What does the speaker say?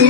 Shri